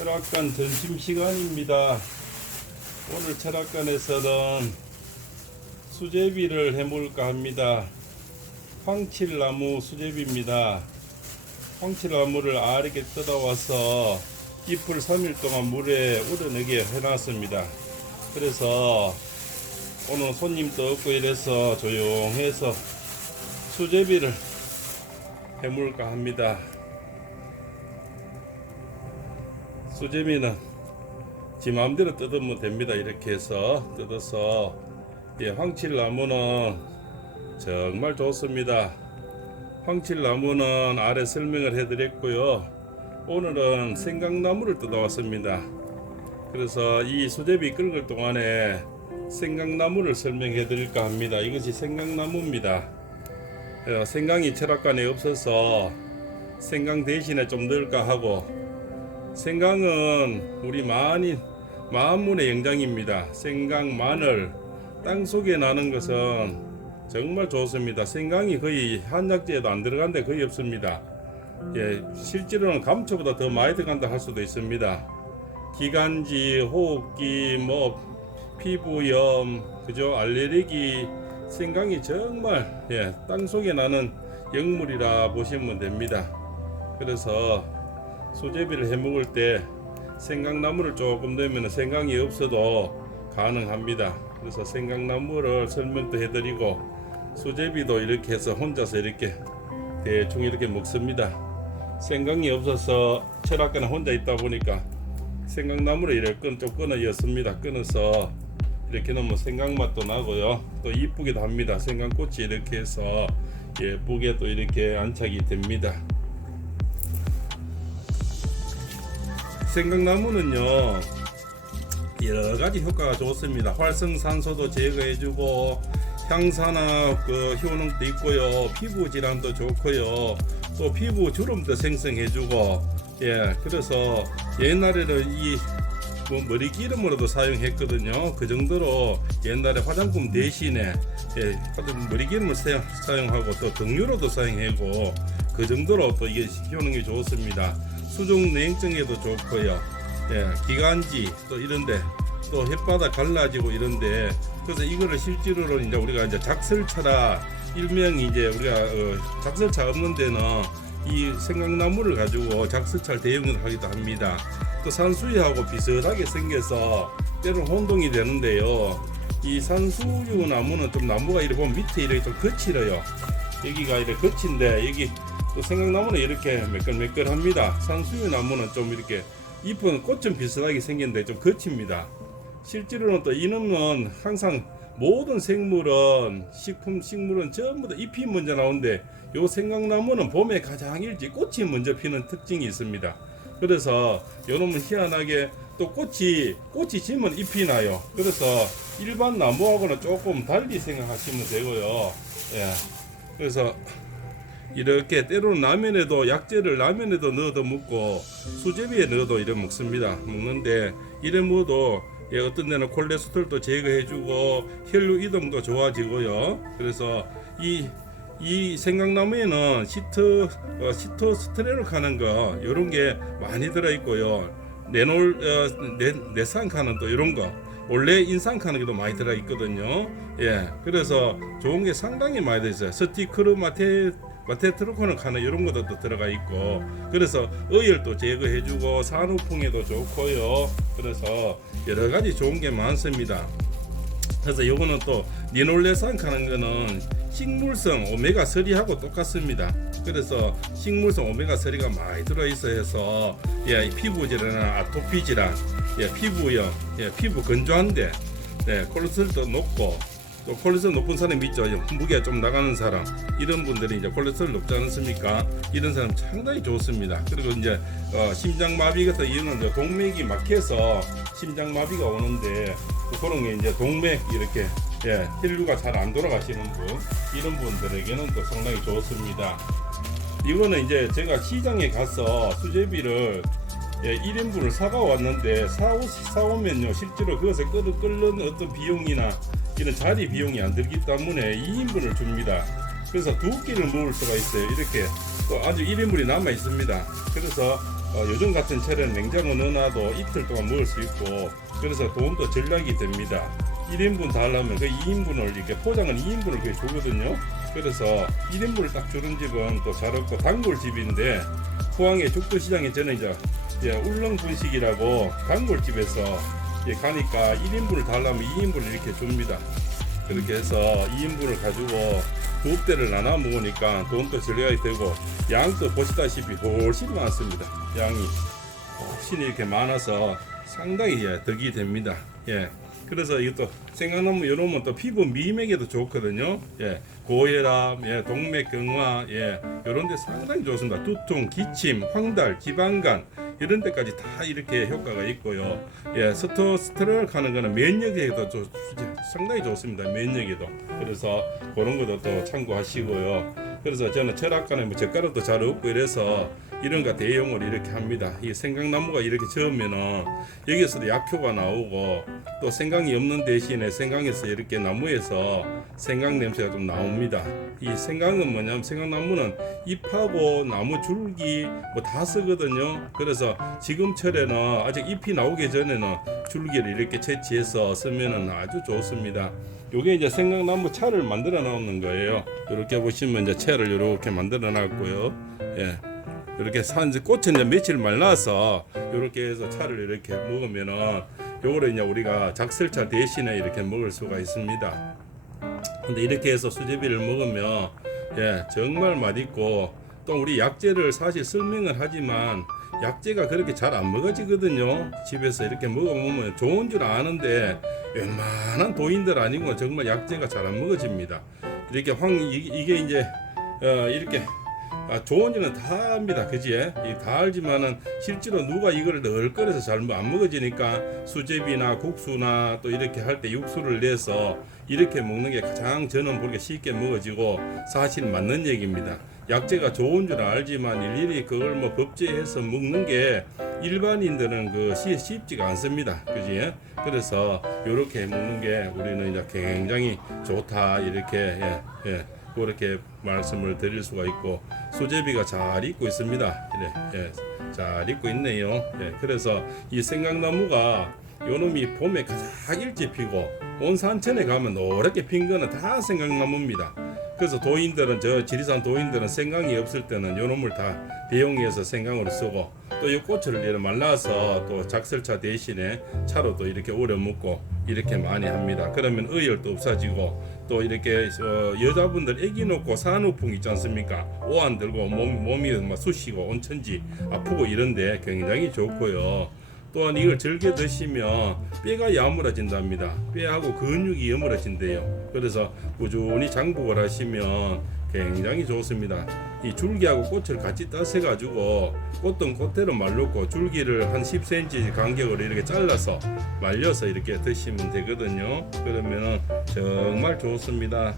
철학관 점심시간입니다. 오늘 철학관에서는 수제비를 해볼까 합니다. 황칠나무 수제비입니다. 황칠나무를 아르게 뜯어와서 잎을 3일 동안 물에 우려내게 해놨습니다. 그래서 오늘 손님도 없고 이래서 조용해서 수제비를 해볼까 합니다. 수제비는 지 마음대로 뜯으면 됩니다. 이렇게 해서 뜯어서 황칠나무는 정말 좋습니다. 황칠나무는 아래 설명을 해드렸고요. 오늘은 생강나무를 뜯어왔습니다. 그래서 이 수제비 끓을 동안에 생강나무를 설명해 드릴까 합니다. 이것이 생강나무입니다. 생강이 철학관에 없어서 생강 대신에 좀 넣을까 하고, 생강은 우리 만문의 영장입니다. 생강, 마늘, 땅 속에 나는 것은 정말 좋습니다. 생강이 거의 한약재에도 안 들어간데 거의 없습니다. 실제로는 감초보다 더 많이 들어간다 할 수도 있습니다. 기관지, 호흡기, 피부염, 알레르기, 생강이 정말 땅 속에 나는 영물이라 보시면 됩니다. 그래서 수제비를 해 먹을 때 생강나무를 조금 넣으면 생강이 없어도 가능합니다. 그래서 생강나무를 설명도 해드리고, 수제비도 이렇게 해서 혼자서 이렇게 대충 이렇게 먹습니다. 생강이 없어서 철학관에 혼자 있다 보니까 생강나무를 이렇게 좀 끊어 였습니다. 끊어서 이렇게 넣으면 생강 맛도 나고요, 또 이쁘기도 합니다. 생강꽃이 이렇게 해서 예쁘게 또 이렇게 안착이 됩니다. 생강나무는요 여러가지 효과가 좋습니다. 활성산소도 제거해주고 향산화 효능도 있고요, 피부 질환도 좋고요, 또 피부 주름도 생성해주고, 그래서 옛날에는 이 머리 기름으로도 사용했거든요. 그 정도로 옛날에 화장품 대신에 머리 기름을 사용하고 또 등유로도 사용하고, 그 정도로 또 이게 효능이 좋습니다. 수중 냉증에도 좋고요, 기관지 또 이런데, 또 햇바닥 갈라지고 이런데, 그래서 이거를 실제로는 이제 우리가 이제 작설차라, 일명이 이제 우리가 작설차 없는 데는 이 생강나무를 가지고 작설차를 대용을 하기도 합니다. 또 산수유하고 비슷하게 생겨서 때로는 혼동이 되는데요. 이 산수유 나무는 좀 나무가 이렇게 보면 밑에 이렇게 좀 거칠어요. 여기가 이렇게 거친데, 여기 또 생강나무는 이렇게 매끌매끌합니다. 산수유 나무는 좀 이렇게 잎은 꽃은 비슷하게 생겼는데 좀 거칩니다. 실제로는 또 이놈은 항상 모든 생물은 식물은 전부 다 잎이 먼저 나오는데, 요 생강나무는 봄에 가장 일찍 꽃이 먼저 피는 특징이 있습니다. 그래서 요놈은 희한하게 또 꽃이 지면 잎이 나요. 그래서 일반 나무하고는 조금 달리 생각하시면 되고요. 그래서 이렇게 때로는 라면에도, 약재를 라면에도 넣어도 먹고 수제비에 넣어도 이래 먹습니다. 먹는데 이래 먹어도 어떤 데는 콜레스테롤도 제거해주고 혈류 이동도 좋아지고요. 그래서 이 생강나무에는 시토스테롤 하는 거 이런 게 많이 들어있고요. 내산카는 또 이런 거, 원래 인산카는 게도 많이 들어있거든요. 그래서 좋은 게 상당히 많이 들어있어요. 마테트로콘을 하는 이런 것도 또 들어가 있고, 그래서 어혈도 제거해주고 산후풍에도 좋고요. 그래서 여러 가지 좋은 게 많습니다. 그래서 요거는 또 리놀레산 하는 거는 식물성 오메가3하고 똑같습니다. 그래서 식물성 오메가3가 많이 들어있어 해서 피부 질환이나 아토피 질환, 피부염, 피부 건조한데, 콜레스테롤도 높고, 또 콜레스테롤 높은 사람이 있죠. 무게가 좀 나가는 사람, 이런 분들이 이제 콜레스테롤 높지 않습니까? 이런 사람 상당히 좋습니다. 그리고 이제 심장마비 같은 이유는 동맥이 막혀서 심장마비가 오는데, 그런 게 이제 동맥 이렇게 혈류가 잘 안 돌아가시는 분, 이런 분들에게는 또 상당히 좋습니다. 이거는 이제 제가 시장에 가서 수제비를 1인분을 사가 왔는데, 사오면요 실제로 그것에 끓는 어떤 비용이나 이런 자리 비용이 안 들기 때문에 2인분을 줍니다. 그래서 2끼를 먹을 수가 있어요. 이렇게 또 아주 1인분이 남아 있습니다. 그래서 요즘 같은 철에는 냉장고 넣어놔도 이틀 동안 먹을 수 있고, 그래서 돈도 절약이 됩니다. 1인분 다 하려면 그 2인분을 이렇게 포장은 2인분을 그게 주거든요. 그래서 1인분을 딱 주는 집은 또 잘 없고, 단골집인데 포항의 죽도시장에 저는 이제 울릉분식이라고 단골집에서 가니까 1인분을 다 하려면 2인분을 이렇게 줍니다. 그렇게 해서 2인분을 가지고 두 대를 나눠 먹으니까 돈도 절약이 되고, 양도 보시다시피 훨씬 많습니다. 양이 훨씬 이렇게 많아서 상당히 덕이 됩니다. 그래서 이것도 생강나무 이러면 또 피부 미백에도 좋거든요. 고혈압, 동맥경화, 이런 데 상당히 좋습니다. 두통, 기침, 황달, 지방간 이런 데까지 다 이렇게 효과가 있고요. 스트레스 하는 거는 면역에도 상당히 좋습니다. 면역에도. 그래서 그런 것도 또 참고하시고요. 그래서 저는 철학관에 젓가락도 잘 없고 이래서 이런 거 대용을 이렇게 합니다. 이 생강나무가 이렇게 저으면은 여기서도 약효가 나오고, 또 생강이 없는 대신에 생강에서 이렇게 나무에서 생강 냄새가 좀 나옵니다. 이 생강은 뭐냐면, 생강나무는 잎하고 나무 줄기 다 쓰거든요. 그래서 지금철에는 아직 잎이 나오기 전에는 줄기를 이렇게 채취해서 쓰면은 아주 좋습니다. 요게 이제 생강나무 차를 만들어 놓는 거예요. 이렇게 보시면 이제 차를 이렇게 만들어 놨고요. 이렇게 꽃은 이제 며칠 말라서 이렇게 해서 차를 이렇게 먹으면은 요거를 이제 우리가 작설차 대신에 이렇게 먹을 수가 있습니다. 근데 이렇게 해서 수제비를 먹으면 정말 맛있고, 또 우리 약재를 사실 설명을 하지만 약재가 그렇게 잘 안 먹어지거든요. 집에서 이렇게 먹어보면 좋은 줄 아는데 웬만한 도인들 아니고 정말 약재가 잘 안 먹어집니다. 이렇게 이게 이제 이렇게 좋은 줄은 다 압니다. 그지? 다 알지만은 실제로 누가 이걸 늘 끓여서 잘 안 먹어지니까 수제비나 국수나 또 이렇게 할 때 육수를 내서 이렇게 먹는 게 가장 저는 보기에 쉽게 먹어지고 사실 맞는 얘기입니다. 약재가 좋은 줄 알지만 일일이 그걸 법제해서 먹는 게 일반인들은 쉽지가 않습니다. 그지? 그래서 이렇게 먹는 게 우리는 이제 굉장히 좋다, 이렇게 그렇게 말씀을 드릴 수가 있고, 수제비가 잘 익고 있습니다. 잘 익고 있네요. 그래서 이 생강나무가 요놈이 봄에 가장 일찍 피고, 온 산천에 가면 노랗게 핀 거는 다 생강나무입니다. 그래서 도인들은, 지리산 도인들은 생강이 없을 때는 요놈을 다 대용해서 생강으로 쓰고, 또 이 꽃을 이렇게 말라서 또 작설차 대신에 차로 또 이렇게 우려 먹고 이렇게 많이 합니다. 그러면 의열도 없어지고, 또 이렇게 여자분들 애기 놓고 산후풍 있지 않습니까? 오한 들고 몸이 막 쑤시고 온천지 아프고 이런데 굉장히 좋고요. 또한 이걸 즐겨 드시면 뼈가 야물어진답니다. 뼈하고 근육이 여물어진대요. 그래서 꾸준히 장복을 하시면 굉장히 좋습니다. 이 줄기하고 꽃을 같이 따서 가지고 꽃은 꽃대로 말르고 줄기를 한 10cm 간격으로 이렇게 잘라서 말려서 이렇게 드시면 되거든요. 그러면은 정말 좋습니다.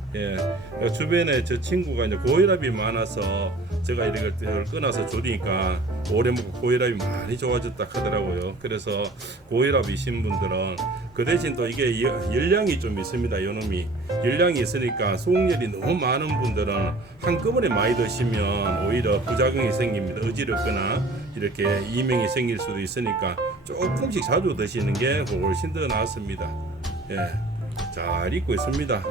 주변에 저 친구가 이제 고혈압이 많아서 제가 이걸 끊어서 줄이니까 오래 먹고 고혈압이 많이 좋아졌다 하더라고요. 그래서 고혈압이신 분들은 그 대신 또 이게 열량이 좀 있습니다. 요놈이 열량이 있으니까 수용열이 너무 많은 분들은 한꺼번에 많이 드시면 오히려 부작용이 생깁니다. 어지럽거나 이렇게 이명이 생길 수도 있으니까 조금씩 자주 드시는 게 훨씬 더 낫습니다. 잘 익고 있습니다.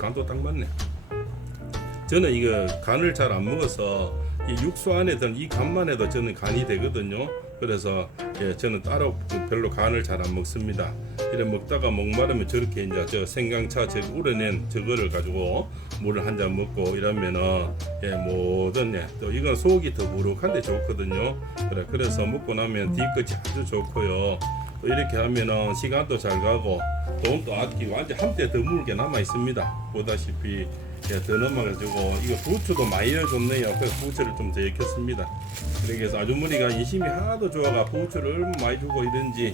간도 딱 맞네. 저는 이거 간을 잘 안 먹어서 이 육수 안에 든 이 간만 해도 저는 간이 되거든요. 그래서 저는 따로 별로 간을 잘 안 먹습니다. 이래 먹다가 목마르면 저렇게 이제 저 생강차 제가 우려낸 저거를 가지고 물을 한 잔 먹고 이러면은 뭐든 또 이건 속이 더 무룩한데 좋거든요. 그래서 먹고 나면 뒤끝이 아주 좋고요. 또 이렇게 하면은 시간도 잘 가고 돈도 아끼고 완전 한때 더 먹을 게 남아 있습니다. 보다시피 더 넘어가지고 이거 부추도 많이 넣어줬네요. 그래서 부추를 좀 더 익혔습니다. 그래서 아주머니가 인심이 하나도 좋아가 부추를 얼마나 많이 주고 이런지.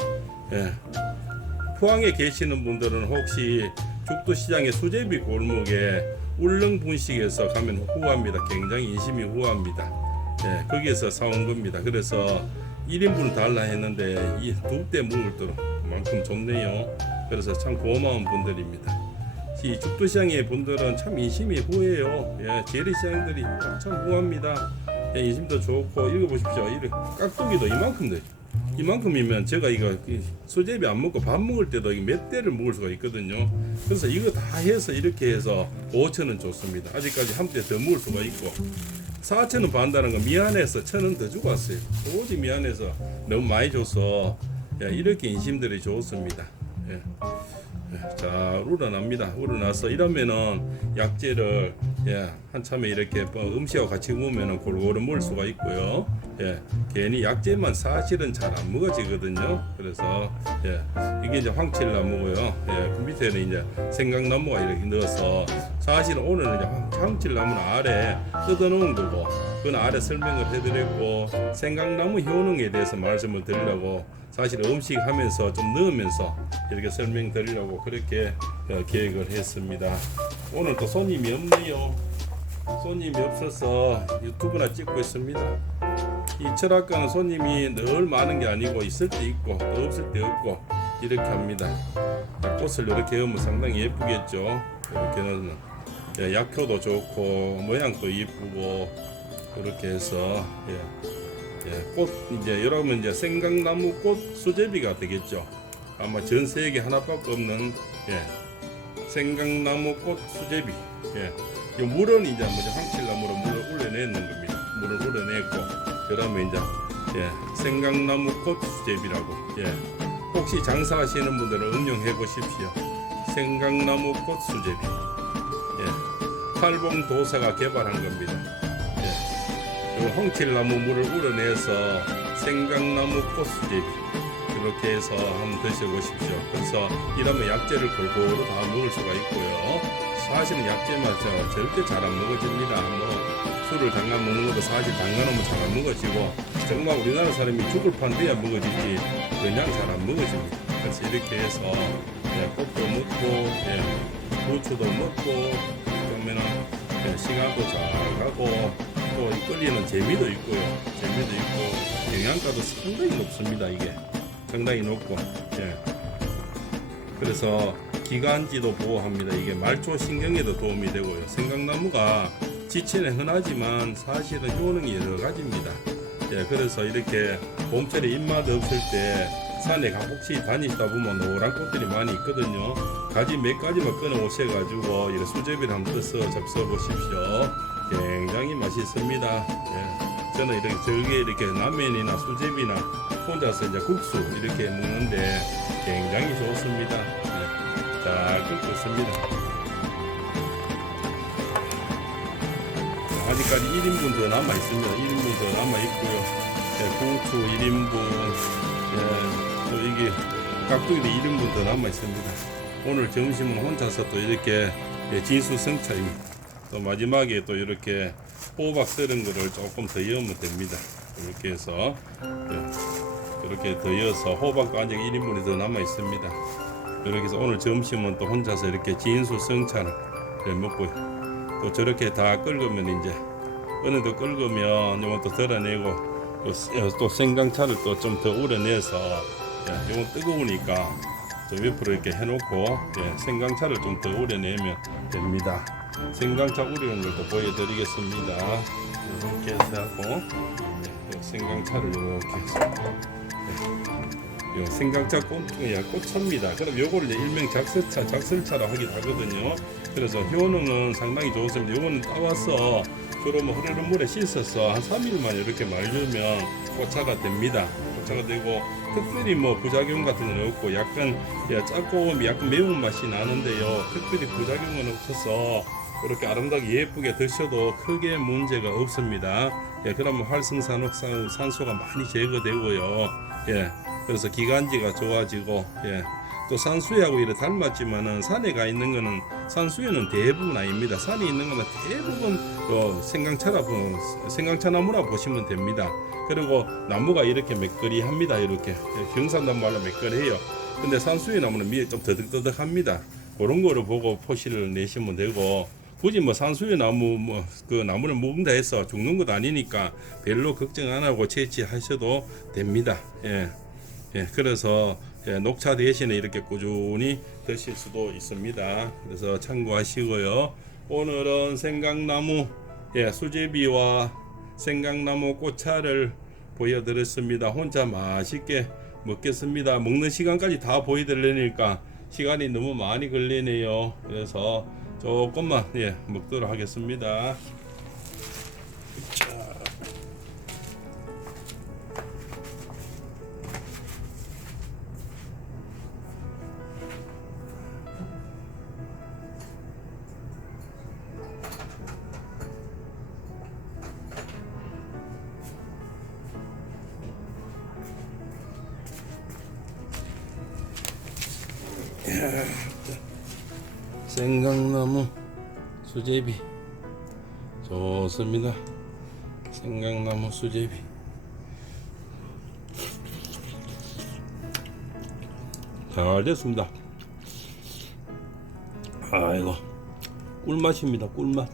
포항에 계시는 분들은 혹시 죽도시장의 수제비 골목에 울릉분식에서 가면 후합니다. 굉장히 인심이 후합니다. 거기에서 사온 겁니다. 그래서 1인분을 달라 했는데 이 두 대 먹을 만큼 좋네요. 그래서 참 고마운 분들입니다. 이 죽도시장의 분들은 참 인심이 후해요. 재래시장들이 참 후합니다. 예, 인심도 좋고 읽어보십시오. 이렇게 깍두기도 이만큼 돼. 이만큼이면 제가 이거 수제비 안 먹고 밥 먹을 때도 몇 대를 먹을 수가 있거든요. 그래서 이거 다 해서 이렇게 해서 5,000원 줬습니다. 아직까지 한 대 더 먹을 수가 있고 4,000원 받는다는 건 미안해서 1,000원 더 주고 왔어요. 오직 미안해서 너무 많이 줘서 이렇게 인심들이 좋습니다. 예. 자, 우러납니다. 우러나서 이러면은 약재를 한참에 이렇게 음식하고 같이 먹으면은 골고루 먹을 수가 있고요. 괜히 약재만 사실은 잘 안 먹어지거든요. 그래서 이게 이제 황칠나무고요. 그 밑에는 이제 생강나무가 이렇게 넣어서 사실은 오늘은 이제 황칠나무는 아래 뜯어놓은 거고 그건 아래 설명을 해드렸고 생강나무 효능에 대해서 말씀을 드리려고 사실 음식 하면서 좀 넣으면서 이렇게 설명드리려고 그렇게 계획을 했습니다. 오늘 또 손님이 없네요. 손님이 없어서 유튜브나 찍고 있습니다. 이 철학과는 손님이 늘 많은 게 아니고 있을 때 있고 또 없을 때 없고 이렇게 합니다. 꽃을 이렇게 하면 상당히 예쁘겠죠. 이렇게 넣으면 약효도 좋고 모양도 예쁘고 이렇게 해서 꽃 이제 여러분 이제 생강나무 꽃 수제비가 되겠죠. 아마 전 세계 하나밖에 없는 생강나무 꽃 수제비. 이 물은 이제 황칠나무로 물을 우려내는 겁니다. 물을 우려내고 그러면 이제 생강나무 꽃 수제비라고. 혹시 장사하시는 분들은 응용해 보십시오. 생강나무 꽃 수제비. 팔봉도사가 개발한 겁니다. 황칠나무 물을 우려내서 생강나무 꽃수제비 이렇게 해서 한번 드셔보십시오. 그래서 이러면 약재를 골고루 다 먹을 수가 있고요. 사실은 약재만 절대 잘 안 먹어집니다. 술을 담가 먹는 것도 사실 담가놓으면 잘 안 먹어지고 정말 우리나라 사람이 죽을 판돼야 먹어지지 그냥 잘 안 먹어집니다. 그래서 이렇게 해서 꽃도 먹고 고추도 먹고 그러면은 시간도 잘 가고 또 끓이는 재미도 있고요. 재미도 있고 영양가도 상당히 높습니다. 이게 상당히 높고 그래서 기관지도 보호합니다. 이게 말초 신경에도 도움이 되고요. 생강나무가 지체는 흔하지만 사실은 효능이 여러 가지입니다. 그래서 이렇게 봄철에 입맛 없을 때 산에 혹시 다니시다 보면 노란 꽃들이 많이 있거든요. 가지 몇 가지만 끊어 오셔가지고 이렇게 수제비를 한번 떠서 잡숴보십시오. 굉장히 맛있습니다. 저는 이렇게 저게 이렇게 라면이나 수제비나 혼자서 이제 국수 이렇게 먹는데 굉장히 좋습니다. 잘 끓고 있습니다. 아직까지 1인분 더 남아 있습니다. 1인분 더 남아 있고요. 고추 1인분, 또 이게 깍두기도 1인분 더 남아 있습니다. 오늘 점심은 혼자서 또 이렇게 진수성찬입니다. 또 마지막에 또 이렇게 호박 썰은 거를 조금 더 넣으면 됩니다. 이렇게 해서 이렇게 더 넣어서 호박도 아직 1인분이 더 남아 있습니다. 이렇게 해서 오늘 점심은 또 혼자서 이렇게 진수성찬을 먹고 또 저렇게 다 끓으면 이제 어느 정도 끓으면 이건 또 덜어내고 또 생강차를 또 좀 더 우려내서 이건 뜨거우니까 좀 옆으로 이렇게 해놓고 생강차를 좀 더 우려내면 됩니다. 생강차 우리는 것도 보여드리겠습니다. 이렇게 해서 하고 생강차를 이렇게 해서 생강차 꽃차입니다. 그럼 요거를 일명 작설차라고 하기도 하거든요. 그래서 효능은 상당히 좋습니다. 요거는 따와서 주로 흐르는 물에 씻어서 한 3일만 이렇게 말리면 꽃차가 됩니다. 꽃차가 되고 특별히 부작용 같은 건 없고 약간 작고 약간 매운 맛이 나는데요. 특별히 부작용은 없어서 이렇게 아름답게 예쁘게 드셔도 크게 문제가 없습니다. 그러면 활성산소가 많이 제거되고요. 그래서 기관지가 좋아지고 또 산수유하고 이렇게 닮았지만은 산에 가 있는 거는 산수유는 대부분 아닙니다. 산에 있는 거는 대부분 생강차나무라 보시면 됩니다. 그리고 나무가 이렇게 매끄리합니다. 이렇게 경산나무 말로 매끄리해요. 근데 산수유 나무는 위에 좀 더덕더덕합니다. 그런 거를 보고 표시를 내시면 되고 굳이 산수유 나무 그 나무를 먹는다 해서 죽는 것도 아니니까 별로 걱정 안 하고 채취하셔도 됩니다. 그래서 녹차 대신에 이렇게 꾸준히 드실 수도 있습니다. 그래서 참고하시고요. 오늘은 생강나무 수제비와 생강나무 꽃차를 보여드렸습니다. 혼자 맛있게 먹겠습니다. 먹는 시간까지 다 보여드리려니까 시간이 너무 많이 걸리네요. 그래서 조금만 먹도록 하겠습니다. 자. 생강나무 수제비 좋습니다. 생강나무 수제비 잘 됐습니다. 아이고 꿀맛입니다. 꿀맛.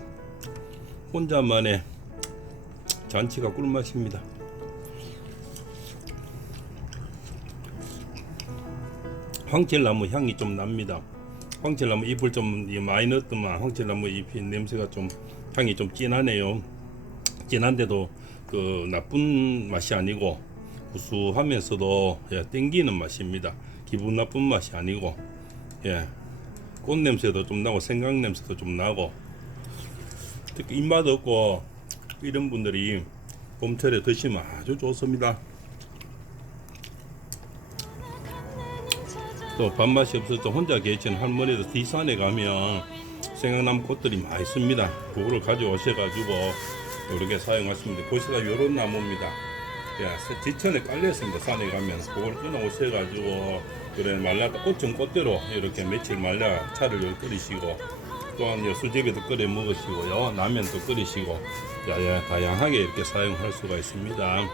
혼자만의 잔치가 꿀맛입니다. 황칠나무 향이 좀 납니다. 황칠나무 잎을 좀 많이 넣었더만 황칠나무 잎이 냄새가 좀 향이 좀 진하네요. 진한데도 그 나쁜 맛이 아니고 구수하면서도 땡기는 맛입니다. 기분 나쁜 맛이 아니고 꽃 냄새도 좀 나고 생강 냄새도 좀 나고 특히 입맛 없고 이런 분들이 봄철에 드시면 아주 좋습니다. 또 밥맛이 없어서 혼자 계신 할머니도 뒷산에 가면 생강나무 꽃들이 많이 있습니다. 그거를 가져오셔가지고 이렇게 사용하시면 보시다 요런 나무입니다. 지천에 깔렸습니다. 산에 가면 그걸 끊어오셔가지고 그래 말라다 꽃은 꽃대로 이렇게 며칠 말라 차를 끓이시고 또한 수제비도 끓여 먹으시고요, 라면도 끓이시고 다양하게 이렇게 사용할 수가 있습니다.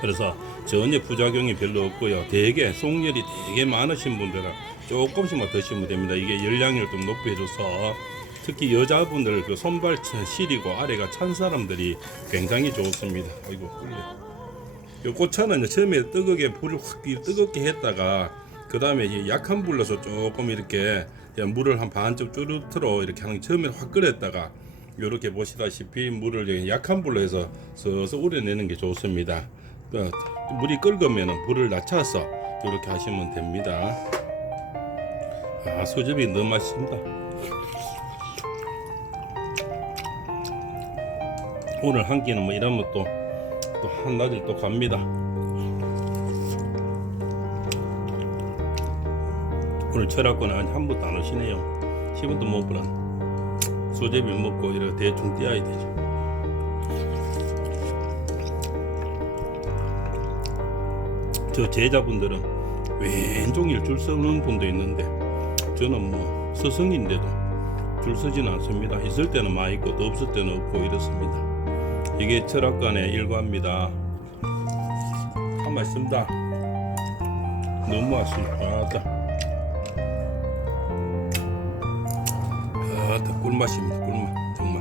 그래서 전혀 부작용이 별로 없고요. 대개 속열이 되게 많으신 분들은 조금씩만 드시면 됩니다. 이게 열량을 좀 높여줘서 특히 여자분들 그 손발 시리고 아래가 찬 사람들이 굉장히 좋습니다. 아이고 꿀려. 이 꽃차는 처음에 뜨겁게 불을 확 뜨겁게 했다가 그 다음에 약한 불로서 조금 이렇게 물을 한 반쪽 쭈루트로 이렇게 하는 처음에 확 끓였다가 이렇게 보시다시피 물을 약한 불로 해서 서서 우려내는 게 좋습니다. 물이 끓으면 불을 낮춰서 이렇게 하시면 됩니다. 수제비 너무 맛있습니다. 오늘 한 끼는 뭐 이러면 또 한낮을 또 갑니다. 오늘 철학권은 아직 한 번도 안 오시네요. 10분도 못 보란 수제비 먹고 이렇게 대충 떼어야 되죠. 저 제자분들은 왼종일 줄 서는 분도 있는데 저는 뭐 스승인데도 줄 서지는 않습니다. 있을 때는 많이 있고 또 없을 때는 없고 이렇습니다. 이게 철학관의 일과입니다. 참 맛있습니다. 너무 맛있습니다. 꿀맛입니다. 꿀맛 정말.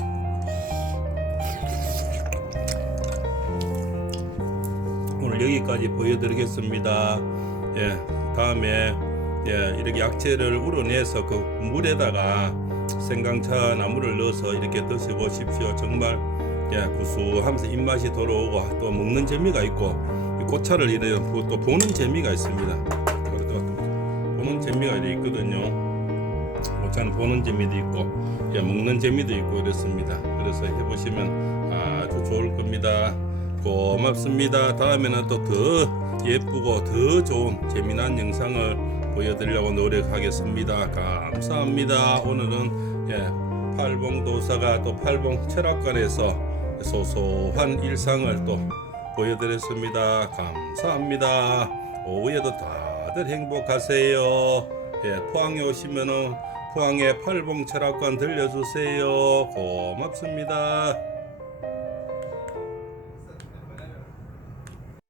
오늘 여기까지 보여드리겠습니다. 다음에 이렇게 약재를 우려내서 그 물에다가 생강차 나물을 넣어서 이렇게 드셔보십시오. 정말 구수하면서 입맛이 돌아오고 또 먹는 재미가 있고 꽃차를 이래 또 보는 재미가 있습니다. 보는 재미가 있거든요. 꽃차는 보는 재미도 있고 먹는 재미도 있고 이렇습니다. 그래서 해보시면 아주 좋을 겁니다. 고맙습니다. 다음에는 또 더 예쁘고 더 좋은 재미난 영상을 보여드리려고 노력하겠습니다. 감사합니다. 오늘은 팔봉도사가 또 팔봉 철학관에서 소소한 일상을 또 보여드렸습니다. 감사합니다. 오후에도 다들 행복하세요. 포항에 오시면은 포항의 팔봉 철학관 들려주세요. 고맙습니다.